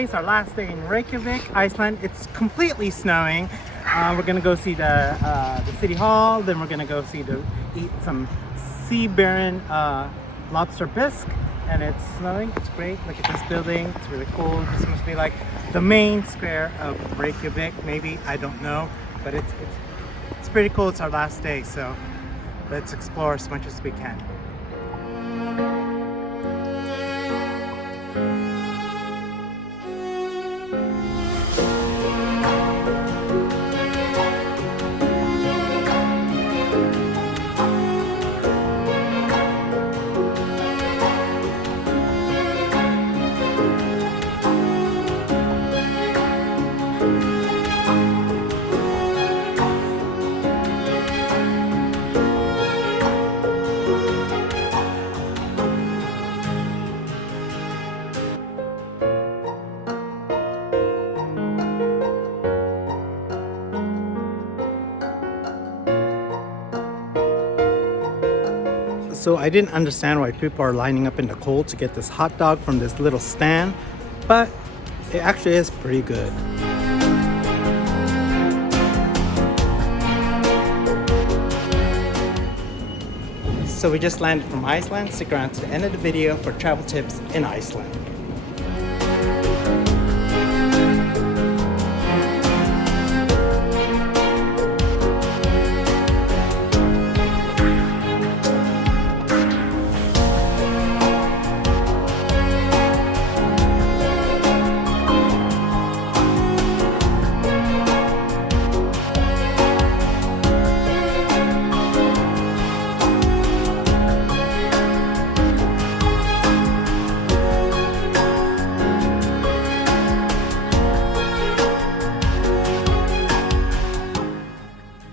today is our last day in Reykjavik, Iceland. It's completely snowing. We're gonna go see the city hall. Then we're gonna go eat some sea baron lobster bisque. And it's snowing. It's great. Look at this building. It's really cool. This must be like the main square of Reykjavik. Maybe, I don't know, but it's pretty cool. It's our last day, so let's explore as much as we can. So I didn't understand why people are lining up in the cold to get this hot dog from this little stand, but it actually is pretty good. So we just landed from Iceland. Stick around to the end of the video for travel tips in Iceland.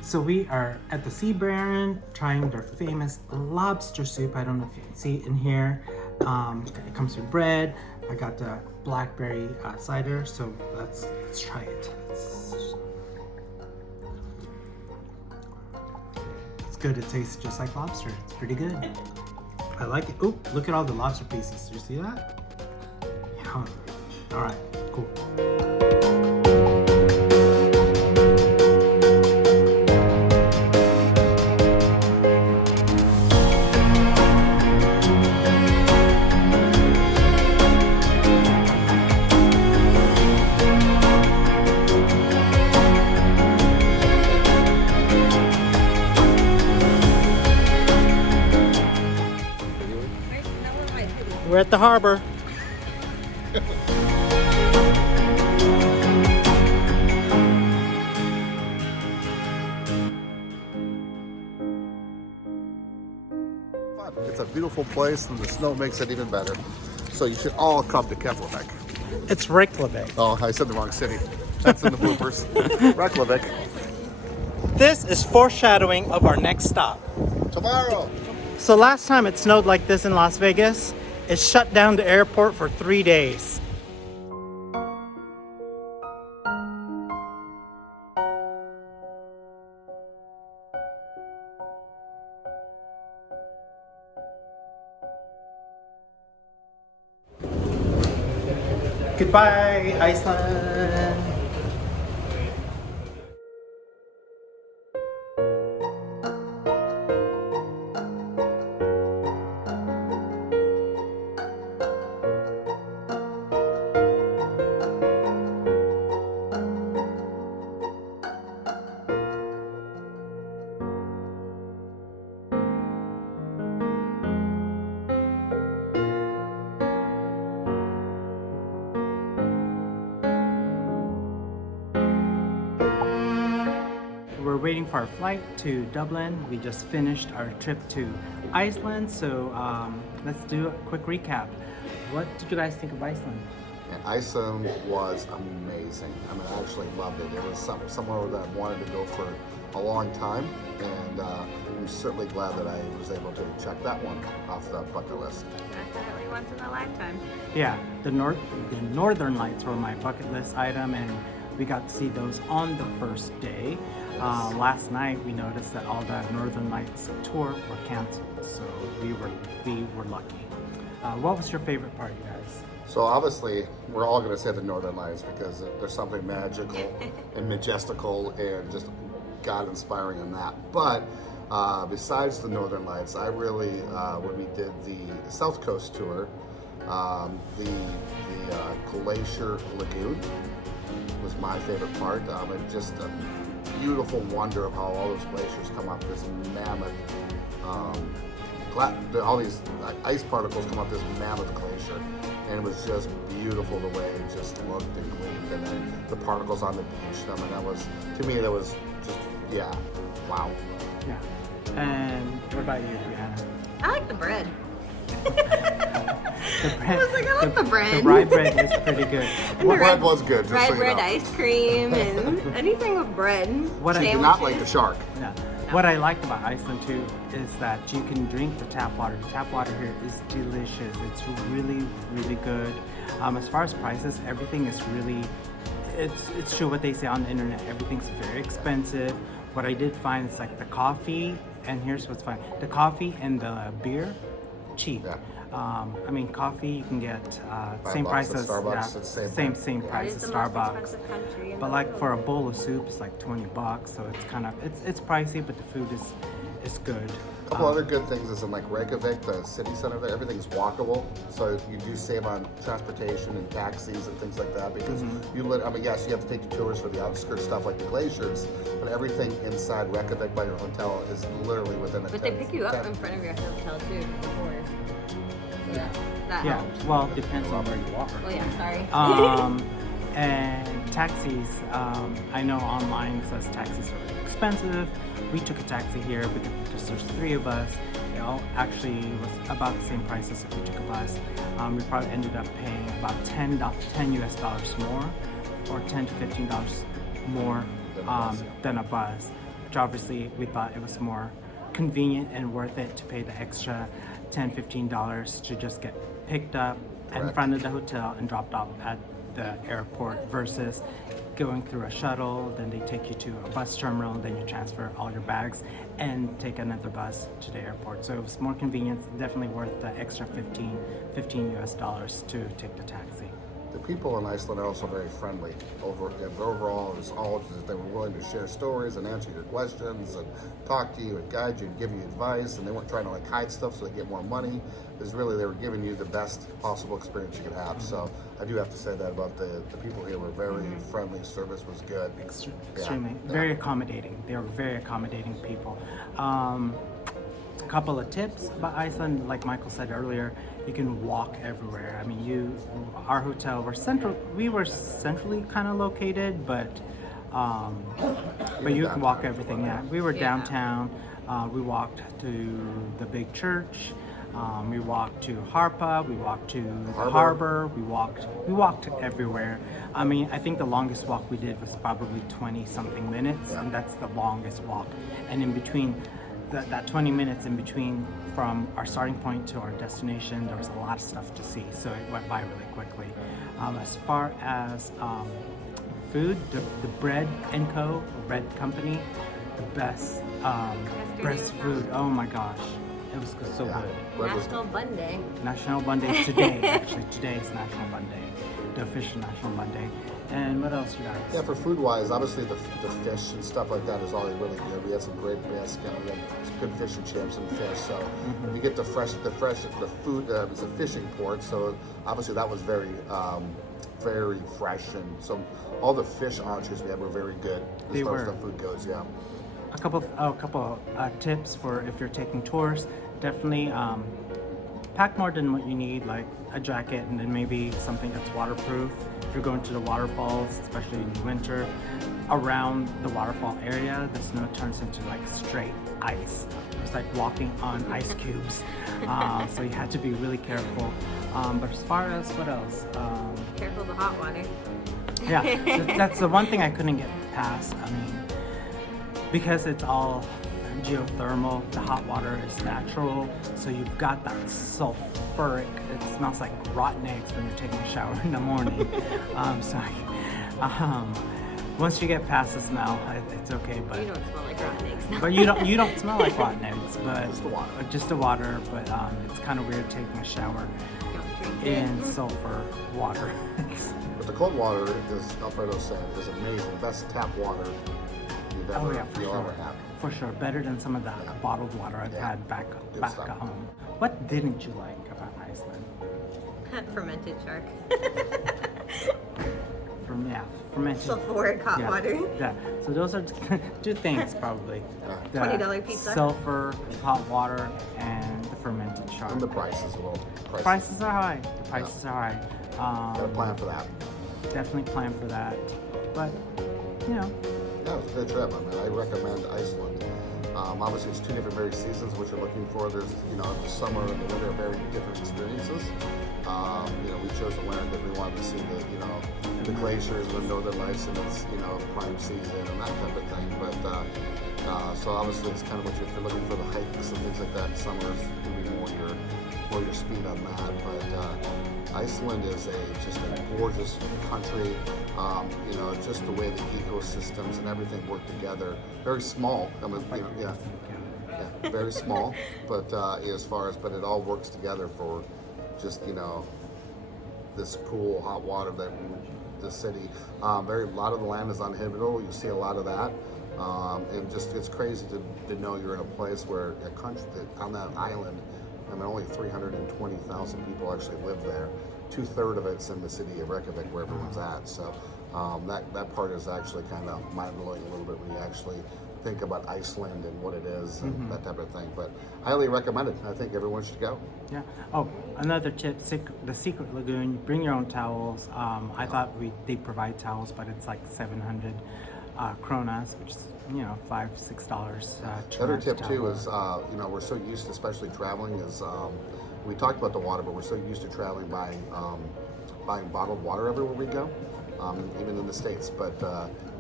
So we are at the Sea Baron trying their famous lobster soup. I don't know if you can see it in here. It comes with bread. I got the blackberry cider, so let's try it. It's good. It tastes just like lobster. It's pretty good. I like it. Oh, look at all the lobster pieces. Did you see that? Yeah. All right, cool. We're at the harbor. It's a beautiful place and the snow makes it even better. So you should all come to Reykjavik. It's Reykjavik. Oh, I said the wrong city. That's in the bloopers. Reykjavik. This is foreshadowing of our next stop. Tomorrow. So last time it snowed like this in Las Vegas, it shut down the airport for 3 days. Goodbye, Iceland. We're waiting for our flight to Dublin. We just finished our trip to Iceland, so let's do a quick recap. What did you guys think of Iceland? And Iceland was amazing. I mean, I actually loved it. It was somewhere that I wanted to go for a long time, and I'm certainly glad that I was able to check that one off the bucket list. Definitely once in a lifetime. Yeah, the Northern Lights were my bucket list item, and we got to see those on the first day. Last night we noticed that all the Northern Lights tour were canceled, so we were lucky. What was your favorite part, you guys? So obviously, we're all going to say the Northern Lights because there's something magical and majestical and just God-inspiring in that. But besides the Northern Lights, I really, when we did the South Coast tour, the Glacier Lagoon was my favorite part. And just a beautiful wonder of how all those glaciers come off this mammoth, all these ice particles come off this mammoth glacier. And it was just beautiful the way it just looked and gleamed, and then the particles on the beach. I mean, that was, to me, that was just, yeah, wow. Yeah. And what about you, Brianna? I like the bread. The bread. I was like, I like the bread. The rye bread is pretty good. And The the bread was good, just rye so you bread know. ice cream and anything with bread. What I do I do not like the shark. Yeah. What I liked about Iceland too is that you can drink the tap water. The tap water here is delicious. It's really, really good. As far as prices, everything is really, it's true what they say on the internet. Everything's very expensive. What I did find is like the coffee, and here's what's fun: the coffee and the beer, cheap. Yeah. I mean, coffee you can get same $5 price at as Starbucks, it's the same same thing. It price is as the most Starbucks. expensive country in But the like world. for a bowl of soup, it's like $20, so it's kind of it's pricey, but the food is good. A couple other good things is in like Reykjavik, the city center there, everything's walkable, so you do save on transportation and taxis and things like that because I mean, yes, you have to take the tours for the outskirts stuff like the glaciers, but everything inside Reykjavik by your hotel is literally within a But they pick you up in front of your hotel too, the tours. So that Yeah, helps. well, it depends on where you are. Well, yeah, sorry. And taxis, I know online says taxis are really expensive. We took a taxi here because there's 3 of us. It all actually was about the same price as if we took a bus. We probably ended up paying about $10 US more, or $10 to $15 more than a bus, which obviously we thought it was more convenient and worth it to pay the extra $10, $15 to just get picked up in Correct. front of the hotel and dropped off at the airport versus going through a shuttle, then they take you to a bus terminal, then you transfer all your bags and take another bus to the airport. So it was more convenient, definitely worth the extra $15 US to take the taxi. The people in Iceland are also very friendly. Overall, it was all just, they were willing to share stories and answer your questions and talk to you and guide you and give you advice, and they weren't trying to like hide stuff so they get more money. It was really, they were giving you the best possible experience you could have. So I do have to say that about the people here were very friendly, service was good. Extremely, Yeah. very accommodating. They were very accommodating people. A couple of tips about Iceland, like Michael said earlier, you can walk everywhere. I mean, our hotel, we were centrally kind of located, but you can walk everything. Yeah, we were downtown. We walked to the big church. We walked to Harpa. We walked to the harbor. We walked everywhere. I mean, I think the longest walk we did was probably 20-something minutes, and that's the longest walk. And in between, that 20 minutes in between from our starting point to our destination, there was a lot of stuff to see, so it went by really quickly. As far as food, the Bread & Co., bread company, the best food. Oh my gosh, it was so good. National Bun Day. National Bun Day is today, actually. Today is National Bun Day, the official National Bun Day. And what else you guys? Yeah, for food-wise, obviously the fish and stuff like that is all really good. We had some great bisque, and we had some good fish and chips and fish. So you get the food. It's a fishing port, so obviously that was very fresh, and so all the fish entrees we had were very good as far as the food goes. Yeah. A couple tips for if you're taking tours. Definitely pack more than what you need, like a jacket and then maybe something that's waterproof. If you're going to the waterfalls, especially in winter, around the waterfall area, the snow turns into like straight ice. It's like walking on ice cubes. So you had to be really careful. But as far as what else? Careful the hot water. Yeah, that's the one thing I couldn't get past. I mean, because it's all geothermal, the hot water is natural, so you've got that sulfuric, it smells like rotten eggs when you're taking a shower in the morning. Once you get past the smell, it's okay, but You don't smell like rotten eggs. but you don't smell like rotten eggs, but Just the water. just the water, but it's kind of weird taking a shower Don't drink in sulfur water. But the cold water, as Alfredo said, is amazing. Best tap water you've ever, Oh yeah, for you'll sure. ever have. For sure, better than some of the bottled water I've Yeah. had back Good stuff. at home. What didn't you like about Iceland? Fermented shark. Fermented. Sulfuric hot Yeah. water. Yeah. So those are two things probably. The $20 pizza. Sulfur, hot water, and the fermented shark. And the price is a little pricey. Prices are high. The prices are high. Gotta plan for that. Definitely plan for that. But you know, Yeah, it was a good trip. I mean, I recommend Iceland. Obviously, it's two different very seasons, what you're looking for. There's, the summer and the winter are very different experiences. We chose the winter because we wanted to see the glaciers, the northern lights, and it's, prime season and that type of thing. But, so obviously, it's kind of if you're looking for the hikes and things like that, summer is going to be more your speed on that. But Iceland is just a gorgeous country. Just the way the ecosystems and everything work together. Very small. I mean, yeah, very small. But but it all works together for just this cool hot water that the city. A lot of the land is uninhabitable. You see a lot of that. And just it's crazy to know you're in a place where a country on that island. I mean, only 320,000 people actually live there. 2/3 of it's in the city of Reykjavik, where everyone's at. So that part is actually kind of mind-blowing a little bit when you actually think about Iceland and what it is and that type of thing. But highly recommend it. I think everyone should go. yeah. Oh, another tip: the Secret Lagoon. You bring your own towels. I thought they provide towels, but it's like 700 kronas, which is $5-6. Other tip too is we're so used to, especially traveling, is we talked about the water, but we're so used to traveling buying bottled water everywhere we go, even in the States. But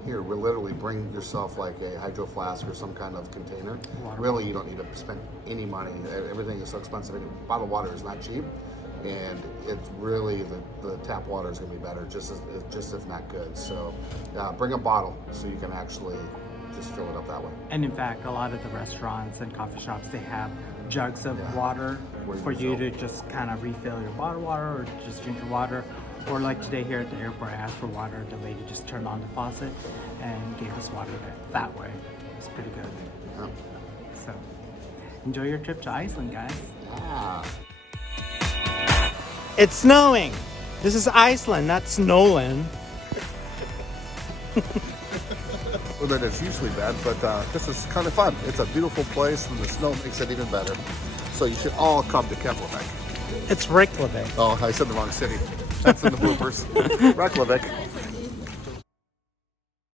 here, we literally bring yourself like a hydro flask or some kind of container. Really, you don't need to spend any money. Everything is so expensive. Bottled water is not cheap, and it's really the tap water is going to be better, just if not good. So bring a bottle so you can actually just fill it up that way. And in fact, a lot of the restaurants and coffee shops, they have jugs of water for you to just kind of refill your bottled water or just drink your water. Or like today here at the airport, I asked for water. The lady just turned on the faucet and gave us water that way. It's pretty good. Yeah. So enjoy your trip to Iceland, guys. Yeah. It's snowing. This is Iceland, not Snowland. Well, that is usually bad, but this is kind of fun. It's a beautiful place, and the snow makes it even better. So you should all come to Keflavik. It's Reykjavik. Oh, I said the wrong city. That's in the bloopers. Reykjavik.